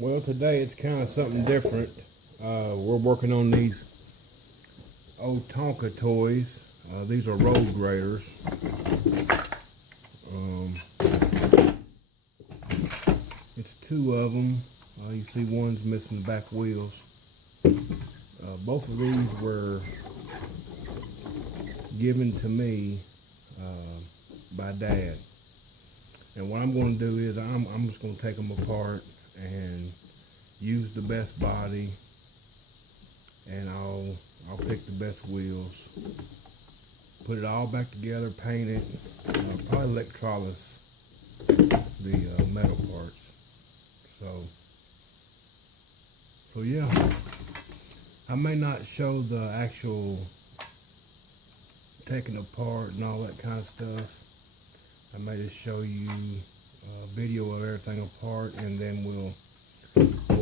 Well, today it's kind of something different. We're working on these old Tonka toys. These are road graders. It's two of them. You see one's missing the back wheels. Both of these were given to me by Dad. And what I'm going to do is I'm just going to take them apart and use the best body, and I'll pick the best wheels, put it all back together, paint it, probably electrolysis the metal parts. So yeah, I may not show the actual taking apart and all that kind of stuff. I may just show you a video of everything apart, and then we'll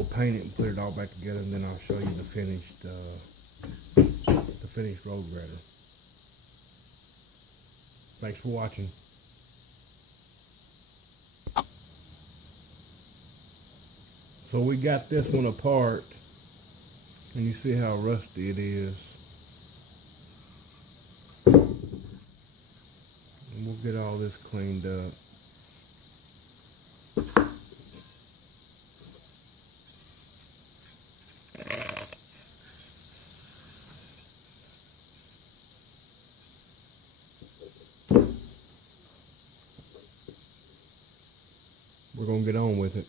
paint it and put it all back together, and then I'll show you the finished road grader. Thanks for watching. So we got this one apart, and you see how rusty it is. And we'll get all this cleaned up. We're gonna get on with it.